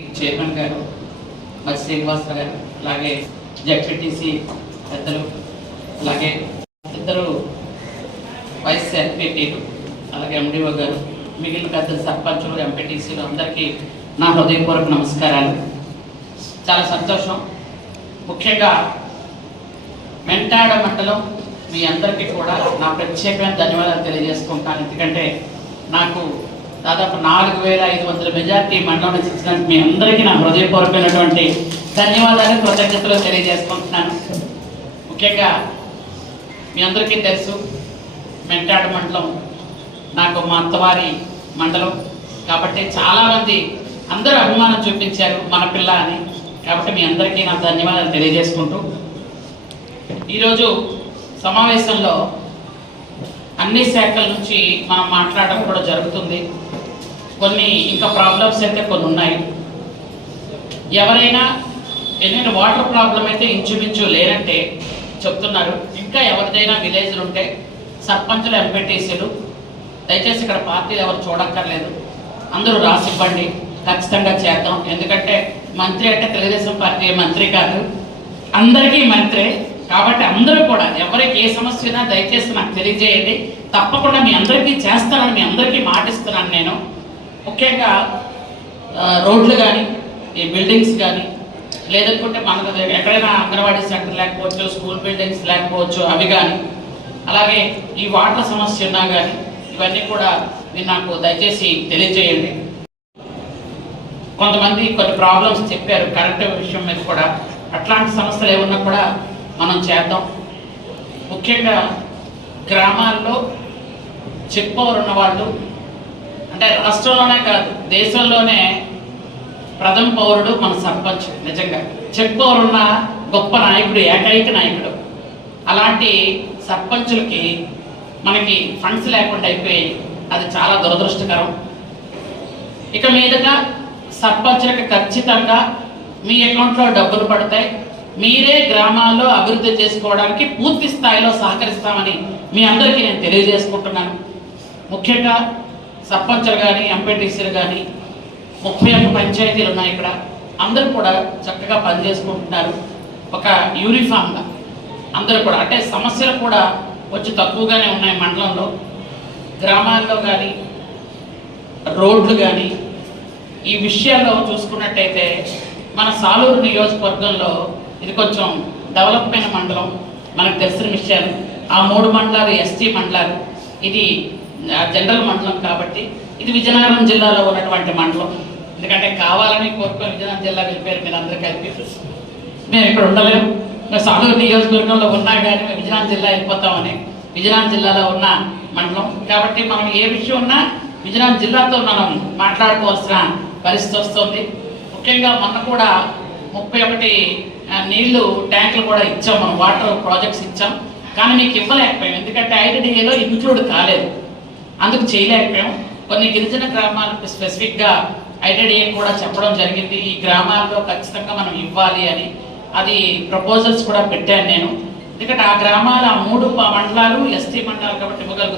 Chairman గారు మరి శ్రీనివాసరావు గారు, అలాగే జెడ్పీటీసీ పెద్దలు, అలాగే ఇద్దరు వైస్ ఎంపీటీలు, అలాగే ఎండిఓ గారు, మిగిలిన పెద్దలు సర్పంచులు, ఎంపీటీసీలు అందరికీ నా హృదయపూర్వక నమస్కారాలు. చాలా సంతోషం. ముఖ్యంగా మెంటాడ మండలం మీ అందరికీ కూడా నా ప్రత్యేకమైన ధన్యవాదాలు తెలియజేసుకుంటాను. ఎందుకంటే నాకు దాదాపు 4500 మెజార్టీ మండలం నుంచి ఇచ్చినందుకు మీ అందరికీ నా హృదయపూర్వకమైనటువంటి ధన్యవాదాలు, కృతజ్ఞతలు తెలియజేసుకుంటున్నాను. ముఖ్యంగా మీ అందరికీ తెలుసు, మెంటాడ మండలం నాకు మా అత్తవారి మండలం కాబట్టి చాలామంది అందరూ అభిమానం చూపించారు మన పిల్ల అని. కాబట్టి మీ అందరికీ నా ధన్యవాదాలు తెలియజేసుకుంటూ ఈరోజు సమావేశంలో అన్ని శాఖల నుంచి మనం మాట్లాడడం కూడా జరుగుతుంది. కొన్ని ఇంకా ప్రాబ్లమ్స్ అయితే కొన్ని ఉన్నాయి. ఎవరైనా ఏదైనా వాటర్ ప్రాబ్లం అయితే ఇంచుమించు లేనంటే చెప్తున్నారు. ఇంకా ఎవరిదైనా విలేజ్లు ఉంటే సర్పంచులు, ఎంపీటీసీలు దయచేసి ఇక్కడ పార్టీలు ఎవరు చూడక్కర్లేదు, అందరూ రాసివ్వండి, ఖచ్చితంగా చేద్దాం. ఎందుకంటే మంత్రి అంటే తెలుగుదేశం పార్టీ మంత్రి కాదు, అందరికీ మంత్రే. కాబట్టి అందరూ కూడా ఎవరికి ఏ సమస్య అయినా దయచేసి నాకు తెలియజేయండి, తప్పకుండా మీ అందరికీ చేస్తానని మీ అందరికీ మాటిస్తున్నాను నేను. ముఖ్యంగా రోడ్లు కానీ, ఈ బిల్డింగ్స్ కానీ, లేదనుకుంటే మనకు ఎక్కడైనా అంగన్వాడీ సెంటర్ లేకపోవచ్చు, స్కూల్ బిల్డింగ్స్ లేకపోవచ్చు, అవి కానీ, అలాగే ఈ వాటర్ సమస్య ఉన్నా కానీ ఇవన్నీ కూడా మీరు నాకు దయచేసి తెలియజేయండి. కొంతమంది కొన్ని ప్రాబ్లమ్స్ చెప్పారు కరెంటు విషయం మీద కూడా. అట్లాంటి సమస్యలు ఏమన్నా కూడా మనం చేద్దాం. ముఖ్యంగా గ్రామాల్లో చెక్ పవర్ ఉన్నవాళ్ళు, అంటే రాష్ట్రంలోనే కాదు దేశంలోనే ప్రథమ పౌరుడు మన సర్పంచ్. నిజంగా చెక్ పవర్ ఉన్న గొప్ప నాయకుడు, ఏకైక నాయకుడు. అలాంటి సర్పంచులకి మనకి ఫండ్స్ లేకుండా అయిపోయాయి, అది చాలా దురదృష్టకరం. ఇక మీదగా సర్పంచులకు ఖచ్చితంగా మీ అకౌంట్లో డబ్బులు పడతాయి. మీరే గ్రామాల్లో అభివృద్ధి చేసుకోవడానికి పూర్తి స్థాయిలో సహకరిస్తామని మీ అందరికీ నేను తెలియజేసుకుంటున్నాను. ముఖ్యంగా సర్పంచులు కానీ, ఎంపీటీసీలు కానీ 31 పంచాయతీలు ఉన్నాయి ఇక్కడ. అందరూ కూడా చక్కగా పనిచేసుకుంటున్నారు ఒక యూనిఫామ్గా. అందరూ కూడా అంటే సమస్యలు కూడా కొంచెం తక్కువగానే ఉన్నాయి మండలంలో. గ్రామాల్లో కానీ, రోడ్లు కానీ, ఈ విషయాల్లో చూసుకున్నట్టయితే మన సాలూరు నియోజకవర్గంలో ఇది కొంచెం డెవలప్ అయిన మండలం. మనకు తెలిసిన విషయాలు ఆ 3 మండలాలు ఎస్టీ మండలాలు, ఇది జనరల్ మండలం కాబట్టి ఇది విజయనగరం జిల్లాలో ఉన్నటువంటి మండలం. ఎందుకంటే కావాలని కోరుకొని విజయనగరం జిల్లా వెళ్ళిపోయారు మీరు అందరూ కలిపి. మేము ఇక్కడ ఉండలేము, మేము సాలూరు నియోజకవర్గంలో ఉన్నా కానీ మేము విజయనగరం జిల్లా వెళ్ళిపోతామని. విజయనగరం జిల్లాలో ఉన్న మండలం కాబట్టి మనం ఏ విషయం ఉన్నా విజయనగరం జిల్లాతో మనం మాట్లాడుకోవాల్సిన పరిస్థితి వస్తుంది. ముఖ్యంగా మొన్న కూడా 31 నీళ్లు ట్యాంకులు కూడా ఇచ్చాం, మనం వాటర్ ప్రాజెక్ట్స్ ఇచ్చాం. కానీ మీకు ఇవ్వలేకపోయాం, ఎందుకంటే ఐటీడీఏలో ఇంక్లూడ్ కాలేదు, అందుకు చేయలేకపోయాం. కొన్ని గిరిజన గ్రామాలకు స్పెసిఫిక్గా ఐటీడీఏ కూడా చెప్పడం జరిగింది, ఈ గ్రామాల్లో ఖచ్చితంగా మనం ఇవ్వాలి అని. అది ప్రపోజల్స్ కూడా పెట్టాను నేను. ఎందుకంటే ఆ గ్రామాలు, ఆ 3 మండలాలు ఎస్టీ మండలాలు కాబట్టి ఇవ్వగలుగుతాం.